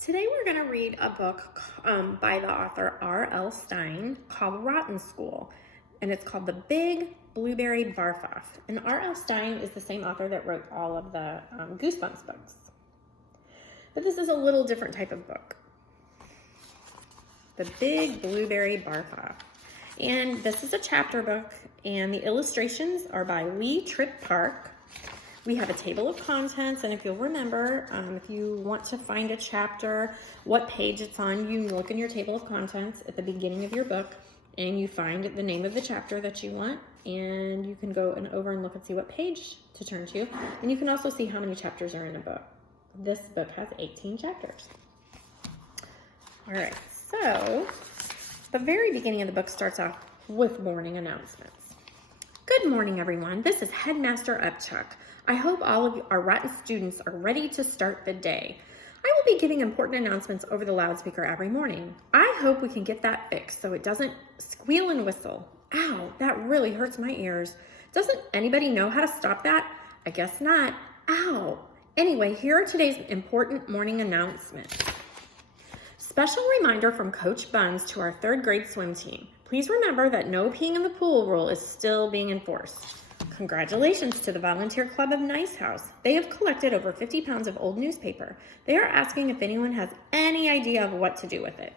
Today we're going to read a book by the author R.L. Stine called Rotten School, and it's called The Big Blueberry Barf-Off. And R.L. Stine is the same author that wrote all of the Goosebumps books. But this is a little different type of book. The Big Blueberry Barf-Off. And this is a chapter book, and the illustrations are by Lee Tripp Park. We have a table of contents, and if you'll remember, if you want to find a chapter, what page it's on, you look in your table of contents at the beginning of your book, and you find the name of the chapter that you want, and you can go over and look and see what page to turn to, and you can also see how many chapters are in a book. This book has 18 chapters. All right, so the very beginning of the book starts off with morning announcements. Good morning, everyone. This is Headmaster Upchuck. I hope all of our Rotten students are ready to start the day. I will be giving important announcements over the loudspeaker every morning. I hope we can get that fixed so it doesn't squeal and whistle. Ow, that really hurts my ears. Doesn't anybody know how to stop that? I guess not. Ow. Anyway, here are today's important morning announcements. Special reminder from Coach Buns to our third grade swim team. Please remember that no peeing in the pool rule is still being enforced. Congratulations to the Volunteer Club of Nice House. They have collected over 50 pounds of old newspaper. They are asking if anyone has any idea of what to do with it.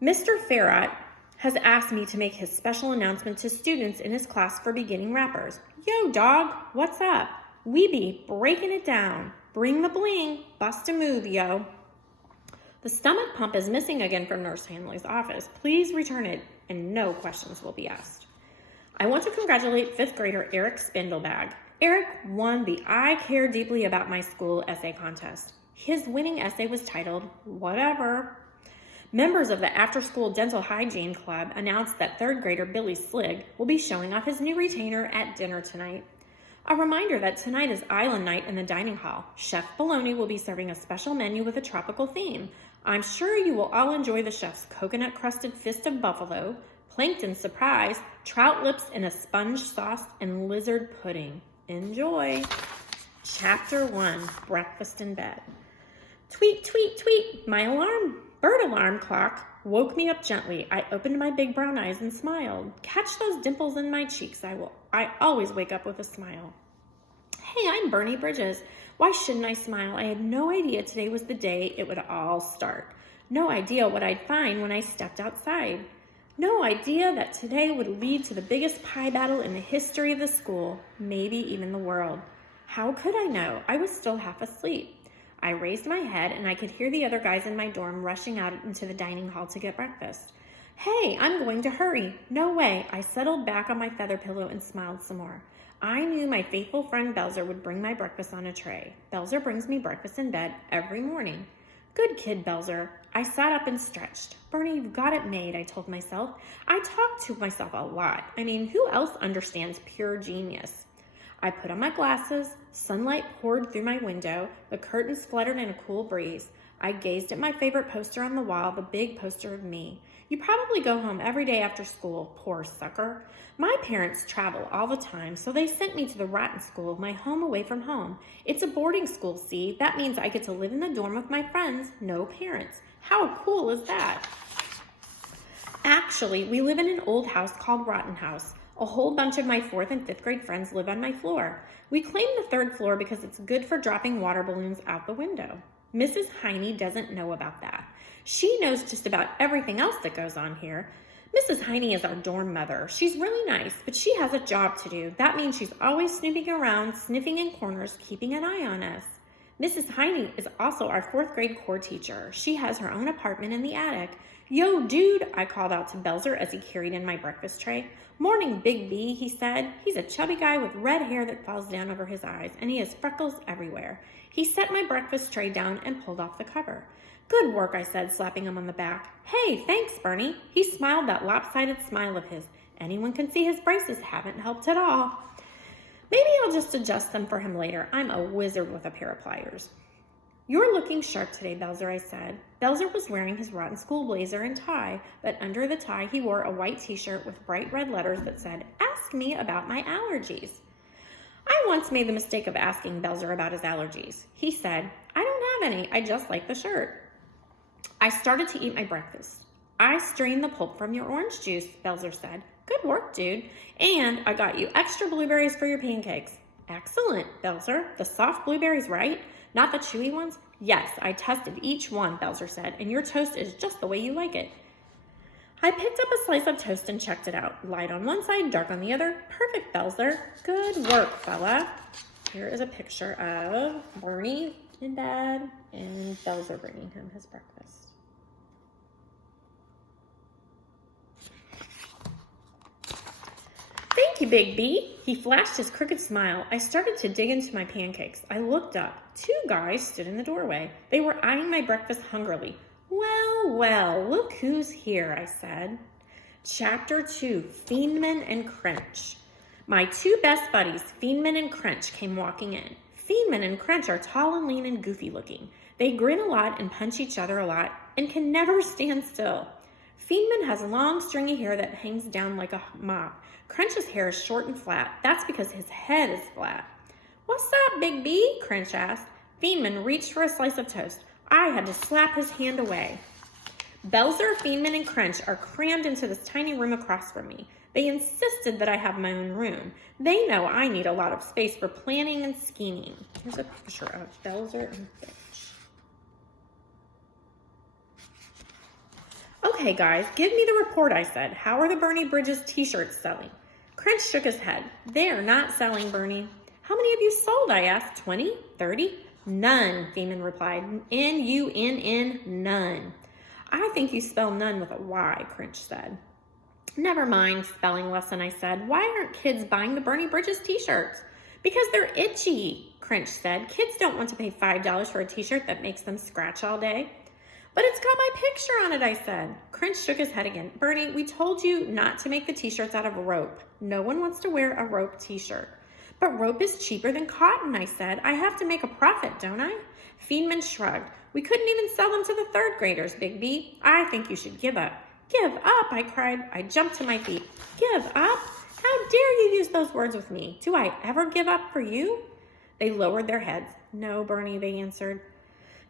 Mr. Ferrat has asked me to make his special announcement to students in his class for beginning rappers. Yo, dog, what's up? We be breaking it down. Bring the bling. Bust a move, yo. The stomach pump is missing again from Nurse Hanley's office. Please return it, and no questions will be asked. I want to congratulate 5th grader Eric Spindlebag. Eric won the I Care Deeply About My School essay contest. His winning essay was titled, Whatever. Members of the After School Dental Hygiene Club announced that 3rd grader Billy Sligg will be showing off his new retainer at dinner tonight. A reminder that tonight is Island Night in the dining hall. Chef Baloney will be serving a special menu with a tropical theme. I'm sure you will all enjoy the chef's coconut-crusted fist of buffalo, plankton surprise, trout lips in a sponge sauce, and lizard pudding. Enjoy. Chapter 1, Breakfast in Bed. Tweet, tweet, tweet. My bird alarm clock woke me up gently. I opened my big brown eyes and smiled. Catch those dimples in my cheeks. I always wake up with a smile. Hey, I'm Bernie Bridges. Why shouldn't I smile? I had no idea today was the day it would all start. No idea what I'd find when I stepped outside. No idea that today would lead to the biggest pie battle in the history of the school, maybe even the world. How could I know? I was still half asleep. I raised my head and I could hear the other guys in my dorm rushing out into the dining hall to get breakfast. Hey, I'm going to hurry. No way. I settled back on my feather pillow and smiled some more. I knew my faithful friend Belzer would bring my breakfast on a tray. Belzer brings me breakfast in bed every morning. Good kid, Belzer. I sat up and stretched. Bernie, you've got it made, I told myself. I talk to myself a lot. I mean, who else understands pure genius? I put on my glasses. Sunlight poured through my window. The curtains fluttered in a cool breeze. I gazed at my favorite poster on the wall, the big poster of me. You probably go home every day after school, poor sucker. My parents travel all the time, so they sent me to the Rotten School, my home away from home. It's a boarding school, see? That means I get to live in the dorm with my friends, no parents. How cool is that? Actually, we live in an old house called Rotten House. A whole bunch of my 4th and 5th grade friends live on my floor. We claim the 3rd floor because it's good for dropping water balloons out the window. Mrs. Heine doesn't know about that. She knows just about everything else that goes on here. Mrs. Heine is our dorm mother. She's really nice, but she has a job to do. That means she's always snooping around, sniffing in corners, keeping an eye on us. Mrs. Heine is also our 4th grade core teacher. She has her own apartment in the attic. Yo, dude, I called out to Belzer as he carried in my breakfast tray. Morning, Big B, he said. He's a chubby guy with red hair that falls down over his eyes, and he has freckles everywhere. He set my breakfast tray down and pulled off the cover. Good work, I said, slapping him on the back. Hey, thanks, Bernie. He smiled that lopsided smile of his. Anyone can see his braces haven't helped at all. Maybe I'll just adjust them for him later. I'm a wizard with a pair of pliers. You're looking sharp today, Belzer, I said. Belzer was wearing his Rotten School blazer and tie, but under the tie he wore a white t-shirt with bright red letters that said, Ask me about my allergies. I once made the mistake of asking Belzer about his allergies. He said, I don't have any. I just like the shirt. I started to eat my breakfast. I strained the pulp from your orange juice, Belzer said. Good work, dude. And I got you extra blueberries for your pancakes. Excellent, Belzer. The soft blueberries, right? Not the chewy ones? Yes, I tested each one, Belzer said, and your toast is just the way you like it. I picked up a slice of toast and checked it out. Light on one side, dark on the other. Perfect, Belzer. Good work, fella. Here is a picture of Bernie in bed and Belzer bringing him his breakfast. Thank you, Big B. He flashed his crooked smile. I started to dig into my pancakes. I looked up. 2 guys stood in the doorway. They were eyeing my breakfast hungrily. Well, well, look who's here, I said. Chapter 2, Fiendman and Crench. My 2 best buddies, Fiendman and Crench, came walking in. Fiendman and Crench are tall and lean and goofy looking. They grin a lot and punch each other a lot and can never stand still. Fiendman has long stringy hair that hangs down like a mop. Crench's hair is short and flat. That's because his head is flat. What's up, Big B? Crench asked. Fiendman reached for a slice of toast. I had to slap his hand away. Belzer, Fiendman, and Crench are crammed into this tiny room across from me. They insisted that I have my own room. They know I need a lot of space for planning and scheming. Here's a picture of Belzer and Finch. Okay, guys, give me the report, I said. How are the Bernie Bridges t-shirts selling? Crench shook his head. They're not selling, Bernie. How many have you sold, I asked. 20? 30? None, Fiendman replied. N-U-N-N, none. I think you spell none with a Y, Crench said. Never mind, spelling lesson, I said. Why aren't kids buying the Bernie Bridges t-shirts? Because they're itchy, Crench said. Kids don't want to pay $5 for a t-shirt that makes them scratch all day. But it's got my picture on it, I said. Crench shook his head again. Bernie, we told you not to make the t-shirts out of rope. No one wants to wear a rope t-shirt. But rope is cheaper than cotton, I said. I have to make a profit, don't I? Fiendman shrugged. We couldn't even sell them to the 3rd graders, Big B. I think you should give up. Give up, I cried. I jumped to my feet. Give up? How dare you use those words with me? Do I ever give up for you? They lowered their heads. No, Bernie, they answered.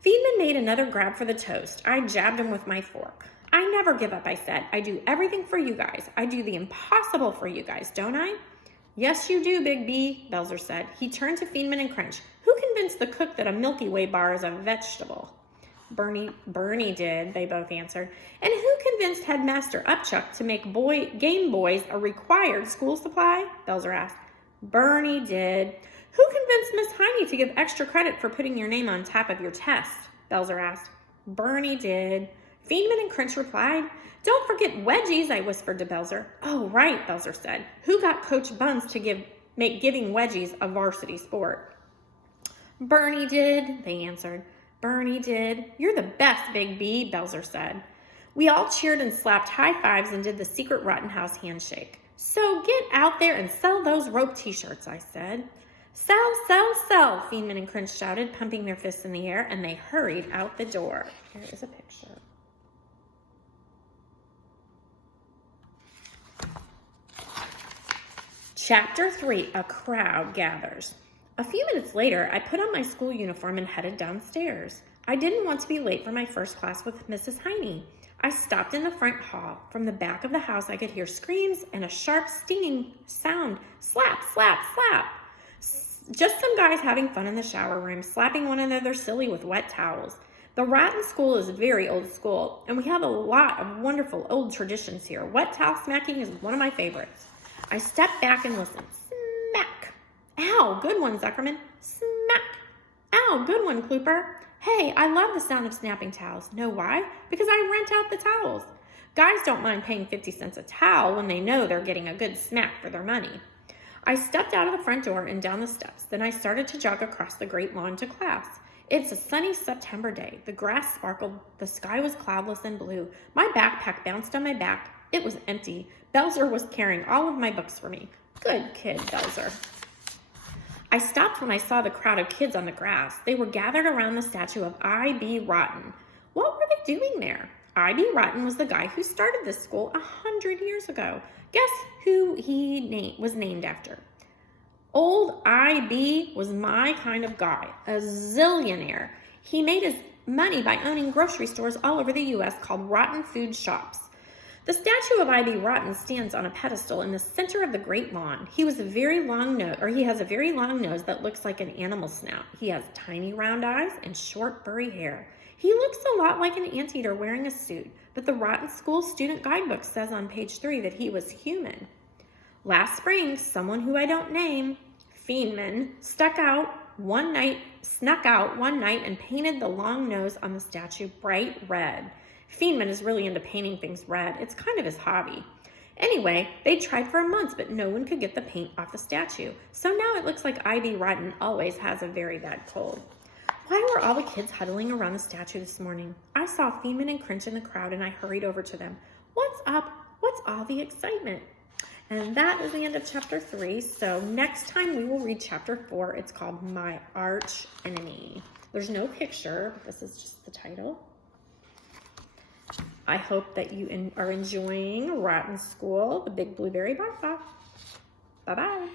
Fiendman made another grab for the toast. I jabbed him with my fork. I never give up, I said. I do everything for you guys. I do the impossible for you guys, don't I? Yes, you do, Big B, Belzer said. He turned to Fiendman and Crench. Who convinced the cook that a Milky Way bar is a vegetable? Bernie did, they both answered. And who convinced Headmaster Upchuck to make Game Boys a required school supply? Belzer asked. Bernie did. Who convinced Miss Heine to give extra credit for putting your name on top of your test? Belzer asked. Bernie did. Fiendman and Crench replied. Don't forget wedgies, I whispered to Belzer. Oh, right, Belzer said. Who got Coach Buns to make giving wedgies a varsity sport? Bernie did, they answered. Bernie did. You're the best, Big B, Belzer said. We all cheered and slapped high fives and did the secret Rottenhouse handshake. So get out there and sell those rope t-shirts, I said. Sell, sell, sell, Fiendman and Crench shouted, pumping their fists in the air, and they hurried out the door. Here is a picture. Chapter 3, A Crowd Gathers. A few minutes later, I put on my school uniform and headed downstairs. I didn't want to be late for my first class with Mrs. Heine. I stopped in the front hall. From the back of the house, I could hear screams and a sharp, stinging sound. Slap, slap, slap. Just some guys having fun in the shower room, slapping one another silly with wet towels. The Rotten School is a very old school, and we have a lot of wonderful old traditions here. Wet towel smacking is one of my favorites. I stepped back and listened. Smack. Ow, good one, Zuckerman. Smack. Ow, good one, Klooper. Hey, I love the sound of snapping towels. Know why? Because I rent out the towels. Guys don't mind paying 50 cents a towel when they know they're getting a good smack for their money. I stepped out of the front door and down the steps. Then I started to jog across the great lawn to class. It's a sunny September day. The grass sparkled. The sky was cloudless and blue. My backpack bounced on my back. It was empty. Belzer was carrying all of my books for me. Good kid, Belzer. I stopped when I saw the crowd of kids on the grass. They were gathered around the statue of I.B. Rotten. What were they doing there? I.B. Rotten was the guy who started this school 100 years ago. Guess who he was named after? Old I.B. was my kind of guy, a zillionaire. He made his money by owning grocery stores all over the U.S. called Rotten Food Shops. The statue of I.B. Rotten stands on a pedestal in the center of the Great Lawn. He has a very long nose that looks like an animal snout. He has tiny round eyes and short furry hair. He looks a lot like an anteater wearing a suit, but the Rotten School Student Guidebook says on page 3 that he was human. Last spring, someone who I don't name, Feynman, snuck out one night and painted the long nose on the statue bright red. Feynman is really into painting things red. It's kind of his hobby. Anyway, they tried for months, but no one could get the paint off the statue. So now it looks like I.B. Rotten always has a very bad cold. Why were all the kids huddling around the statue this morning? I saw Feynman and Crinch in the crowd, and I hurried over to them. What's up? What's all the excitement? And that is the end of chapter 3. So next time we will read chapter 4. It's called My Arch Enemy. There's no picture, but this is just the title. I hope that you are enjoying Rotten School, the Big Blueberry Bark. Bye-bye.